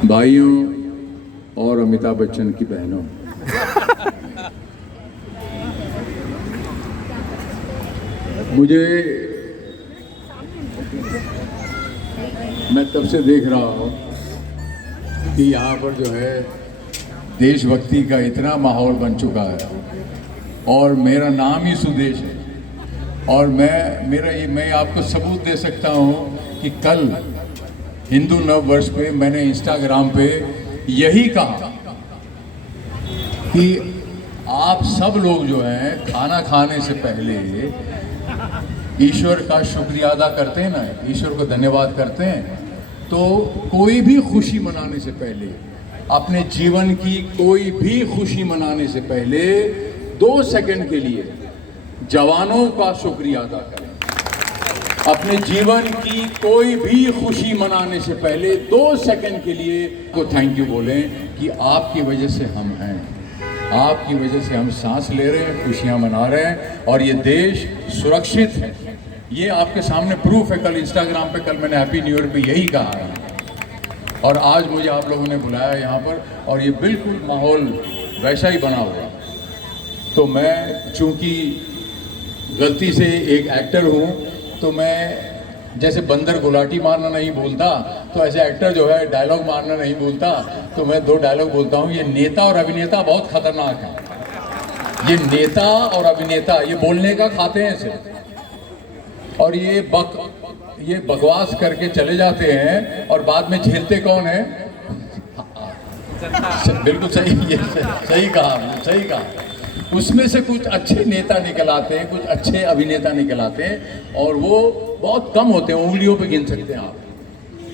भाइयों और अमिताभ बच्चन की बहनों, मुझे मैं तब से देख रहा हूँ कि यहाँ पर जो है देशभक्ति का इतना माहौल बन चुका है और मेरा नाम ही सुदेश है। और मैं आपको सबूत दे सकता हूँ कि कल हिंदू नव वर्ष पे मैंने इंस्टाग्राम पे यही कहा कि आप सब लोग जो हैं खाना खाने से पहले ईश्वर का शुक्रिया अदा करते हैं ना, ईश्वर को धन्यवाद करते हैं। तो कोई भी खुशी मनाने से पहले, अपने जीवन की कोई भी खुशी मनाने से पहले 2 सेकंड के लिए जवानों का शुक्रिया अदा करें। अपने जीवन की कोई भी खुशी मनाने से पहले 2 सेकंड के लिए को थैंक यू बोलें कि आपकी वजह से हम हैं, आपकी वजह से हम सांस ले रहे हैं, खुशियां मना रहे हैं और ये देश सुरक्षित है। ये आपके सामने प्रूफ है। कल इंस्टाग्राम पे मैंने हैप्पी न्यू ईयर पे यही कहा है और आज मुझे आप लोगों ने बुलाया यहाँ पर और ये बिल्कुल माहौल वैसा ही बना हुआ। तो मैं चूँकि गलती से एक एक्टर हूँ तो मैं जैसे बंदर गुलाटी मारना नहीं भूलता, तो ऐसे एक्टर जो है डायलॉग मारना नहीं भूलता। तो मैं 2 डायलॉग बोलता हूँ। ये नेता और अभिनेता बहुत खतरनाक है। ये नेता और अभिनेता ये बोलने का खाते हैं सिर्फ, और ये बकवास करके चले जाते हैं और बाद में झेलते कौन है? बिल्कुल सही, ये सही कहा। उसमें से कुछ अच्छे नेता निकल आते हैं, कुछ अच्छे अभिनेता निकल आते हैं और वो बहुत कम होते हैं, उंगलियों पे गिन सकते हैं आप।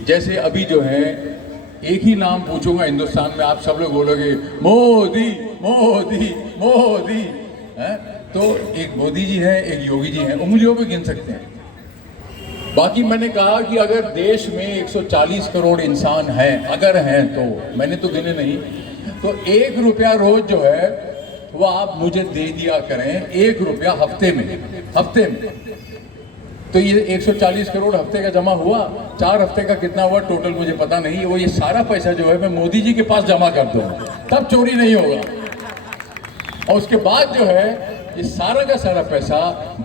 जैसे अभी जो है एक ही नाम पूछूंगा हिंदुस्तान में, आप सब लोग बोलोगे मोदी मोदी मोदी है। तो एक मोदी जी है, एक योगी जी हैं, उंगलियों पे गिन सकते हैं। बाकी मैंने कहा कि अगर देश में 140 करोड़ इंसान हैं, अगर हैं तो, मैंने तो गिने नहीं, तो 1 रुपया रोज जो है वो आप मुझे दे दिया करें। 1 रुपया हफ्ते में। तो ये 140 करोड़ हफ्ते का जमा हुआ। 4 हफ्ते का कितना हुआ टोटल मुझे पता नहीं। वो ये सारा पैसा जो है मैं मोदी जी के पास जमा कर दूंगा, तब चोरी नहीं होगा। और उसके बाद जो है ये सारा का सारा पैसा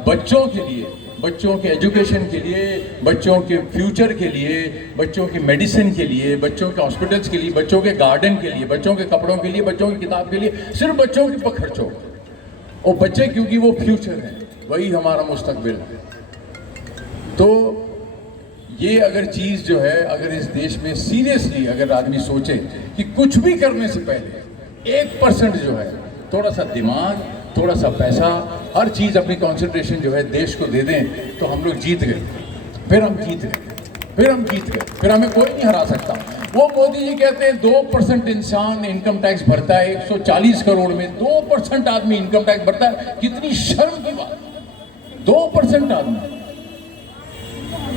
बच्चों के लिए, बच्चों के एजुकेशन के लिए, बच्चों के फ्यूचर के लिए, बच्चों की मेडिसिन के लिए, बच्चों के हॉस्पिटल्स के लिए, बच्चों के गार्डन के लिए, बच्चों के कपड़ों के लिए, बच्चों की किताब के लिए, सिर्फ बच्चों के पर खर्च हो। और बच्चे क्योंकि वो फ्यूचर है, वही हमारा मुस्तकबिल है। तो ये अगर चीज़ जो है, अगर इस देश में सीरियसली अगर आदमी सोचे कि कुछ भी करने से पहले 1% जो है, थोड़ा सा दिमाग, थोड़ा सा पैसा, हर चीज़ अपनी कंसंट्रेशन जो है देश को दे दें, तो हम लोग जीत गए। फिर हम जीत गए, फिर हमें कोई नहीं हरा सकता। वो मोदी जी कहते हैं 2% इंसान इनकम टैक्स भरता है। 140 करोड़ में 2% आदमी इनकम टैक्स भरता है। कितनी शर्म की बात। 2% आदमी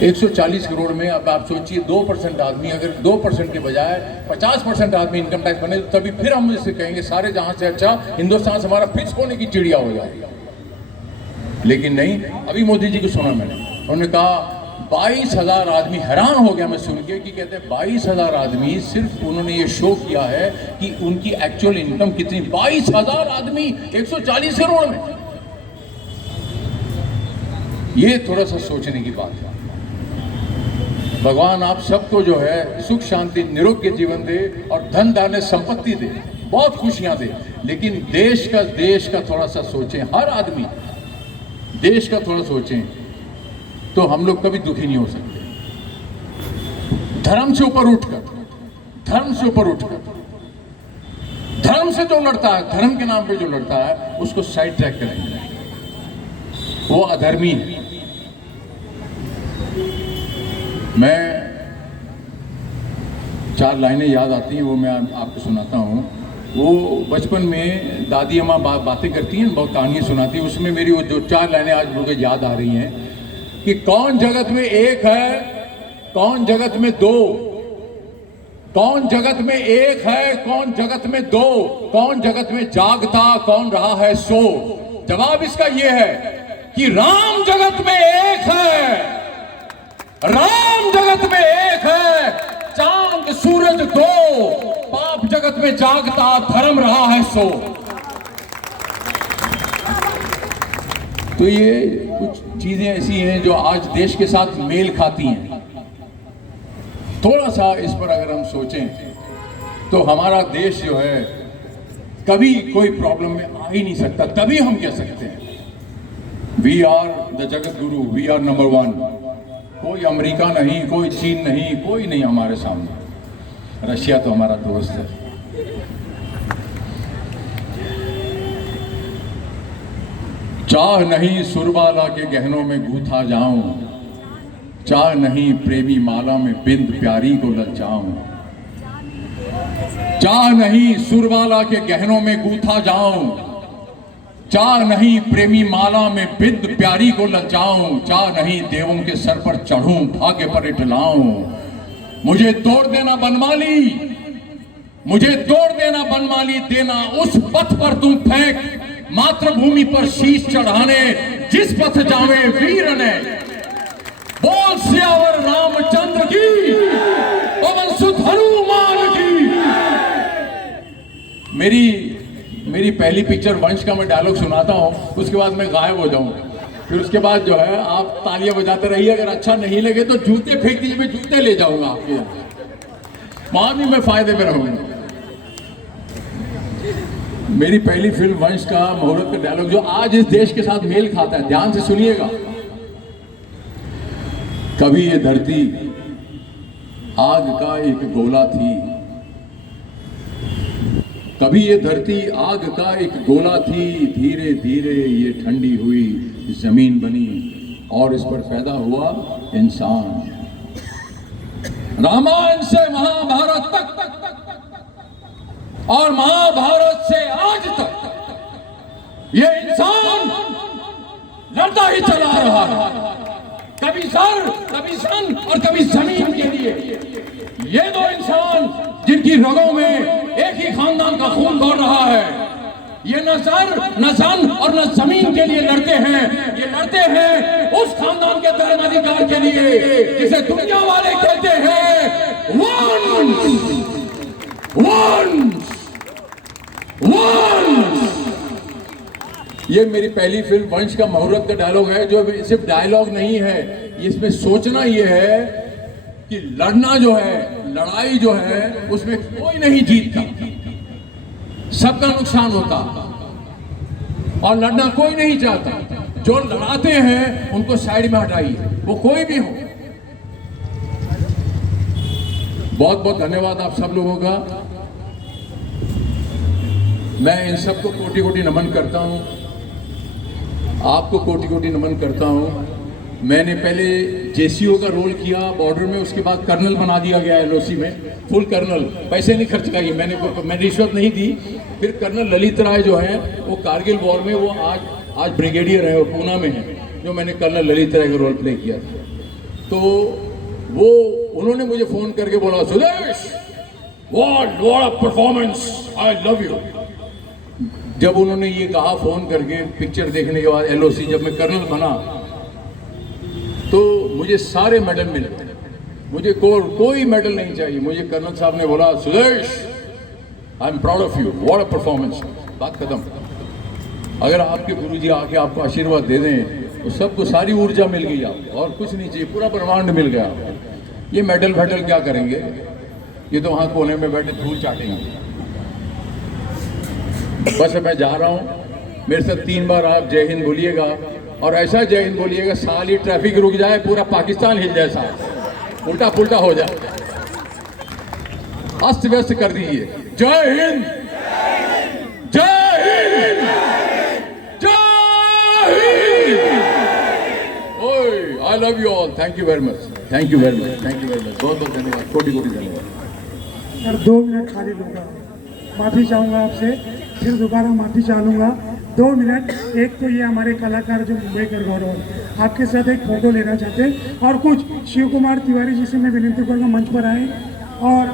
140 करोड़ में। अब आप सोचिए 2% आदमी, अगर 2% के बजाय 50% आदमी इनकम टैक्स बने, तो तभी फिर हम इससे कहेंगे सारे जहां से अच्छा हिंदुस्तान से हमारा फिक्स होने की चिड़िया हो जाएगी। लेकिन नहीं। अभी मोदी जी को सुना मैंने, उन्होंने कहा 22,000 आदमी। हैरान हो गया मैं सुन के कि कहते हैं 22,000 आदमी। सिर्फ उन्होंने ये शो किया है कि उनकी एक्चुअल इनकम कितनी। 22,000 आदमी 140 करोड़ में। ये थोड़ा सा सोचने की बात है। भगवान आप सबको जो है सुख शांति निरोग्य जीवन दे और धन धान्य संपत्ति दे, बहुत खुशियां दे। लेकिन देश का थोड़ा सा सोचें, हर आदमी देश का थोड़ा सोचें, तो हम लोग कभी दुखी नहीं हो सकते। धर्म से ऊपर उठकर धर्म से जो लड़ता है, धर्म के नाम पे जो लड़ता है, उसको साइड ट्रैक करेंगे, वो अधर्मी है। मैं 4 लाइनें याद आती हैं, वो मैं आपको सुनाता हूँ। वो बचपन में दादी अम्मा बातें करती हैं, बहुत कहानियाँ सुनाती हैं। उसमें मेरी वो जो 4 लाइनें आज मुझे याद आ रही हैं कि कौन जगत में एक है, कौन जगत में दो, कौन जगत में एक है, कौन जगत में दो, कौन जगत में जागता, कौन रहा है सो। जवाब इसका ये है कि राम जगत में एक है, राम जगत में एक है, चांद सूरज दो, में जागता धर्म रहा है सो। तो ये कुछ चीजें ऐसी हैं जो आज देश के साथ मेल खाती हैं। थोड़ा सा इस पर अगर हम सोचें तो हमारा देश जो है कभी कोई प्रॉब्लम में आ ही नहीं सकता। तभी हम कह सकते हैं we are the Jagat Guru, we are number one. कोई अमेरिका नहीं, कोई चीन नहीं, कोई नहीं हमारे सामने। रशिया तो हमारा दोस्त है। चाह नहीं सुरबाला के गहनों में गूथा जाऊं, चाह नहीं प्रेमी माला में बिंद प्यारी को ललचाऊं। चाह नहीं सुरबाला के गहनों में गूथा जाऊं, चाह नहीं प्रेमी माला में बिंद प्यारी को ललचाऊं। चाह नहीं देवों के सर पर चढ़ूं, भाग्य पर इटलाऊं। मुझे तोड़ देना बनमाली, मुझे तोड़ देना बनमाली, देना उस पथ पर तुम फेंक, मातृभूमि पर शीश चढ़ाने जिस पथ जावे वीर ने। बोल सियावर रामचंद्र की, पवन सुत हनुमान की। मेरी पहली पिक्चर वंश का मैं डायलॉग सुनाता हूँ, उसके बाद मैं गायब हो जाऊंगा। फिर उसके बाद जो है आप तालियां बजाते रहिए। अगर अच्छा नहीं लगे तो जूते फेंक दीजिए, मैं जूते ले जाऊंगा आपके यहाँ, वहां भी मैं फायदे में रहूंगा। मेरी पहली फिल्म वंश का मुहूर्त का डायलॉग जो आज इस देश के साथ मेल खाता है, ध्यान से सुनिएगा। कभी ये धरती आग का एक गोला थी, कभी ये धरती आग का एक गोला थी। धीरे धीरे ये ठंडी हुई जमीन बनी और इस पर पैदा हुआ इंसान। रामायण से महाभारत तक और महाभारत से आज तक ये इंसान लड़ता ही चला रहा है, कभी सर, कभी सन और कभी जमीन के लिए। ये दो इंसान जिनकी रगों में एक ही खानदान का खून दौड़ रहा है, ये न सर, न सन और न जमीन के लिए लड़ते हैं। ये लड़ते हैं उस खानदान के धर्माधिकार के लिए जिसे दुनिया वाले कहते हैं वंश। ये मेरी पहली फिल्म वंश का मुहूर्त का डायलॉग है, जो सिर्फ डायलॉग नहीं है, इसमें सोचना ये है कि लड़ना जो है, लड़ाई जो है, उसमें कोई नहीं जीतता, सबका नुकसान होता और लड़ना कोई नहीं चाहता। जो लड़ाते हैं उनको साइड में हटाइए, वो कोई भी हो। बहुत बहुत धन्यवाद आप सब लोगों का। मैं इन सबको कोटि कोटि नमन करता हूं, आपको कोटि कोटि नमन करता हूं। मैंने पहले जेसीओ का रोल किया बॉर्डर में, उसके बाद कर्नल बना दिया गया एलओसी में, फुल कर्नल। पैसे नहीं खर्च किए मैंने रिश्वत नहीं दी। फिर कर्नल ललित राय जो हैं वो कारगिल वॉर में, वो आज ब्रिगेडियर है, वो पूना में है, जो मैंने कर्नल ललित राय का रोल प्ले किया था। तो वो उन्होंने मुझे फ़ोन करके बोला, Sudesh what a performance, I love you. जब उन्होंने ये कहा फ़ोन करके पिक्चर देखने के बाद, एलओसी जब मैं कर्नल बना, तो मुझे सारे मेडल मिले। मुझे कोई मेडल नहीं चाहिए। मुझे कर्नल साहब ने बोला, Sudesh I am proud of you, what a performance. बात खत्म। अगर आपके गुरुजी आके आपको आशीर्वाद दे दें तो सबको सारी ऊर्जा मिल गई आपको, और कुछ नहीं चाहिए, पूरा ब्रह्मांड मिल गया आपको। ये मेडल वेडल क्या करेंगे, ये तो वहाँ कोने में बैठे धूल चाटेंगे। बस मैं जा रहा हूँ, मेरे साथ 3 बार आप जय हिंद बोलिएगा, और ऐसा जय हिंद बोलिएगा साली ट्रैफिक रुक जाए, पूरा पाकिस्तान हिल जाए, साहब उल्टा पुल्टा हो जाए, अस्त व्यस्त कर दीजिए। जय हिंद, जय हिंद, जय हिंद। ओए I love you all, thank you very much, thank you very much, thank you very much, बहुत बहुत धन्यवाद, कोटि कोटि धन्यवाद। सर 2 मिनट खाली लूँगा, माफ़ी चाहूँगा आपसे, फिर दोबारा माफ़ी चाह लूँगा। 2 मिनट। एक तो ये हमारे कलाकार जो मुंबई कर गौरव आपके साथ एक फ़ोटो लेना चाहते हैं, और कुछ शिव कुमार तिवारी जी से मैं विनती करूँगा मंच पर आए, और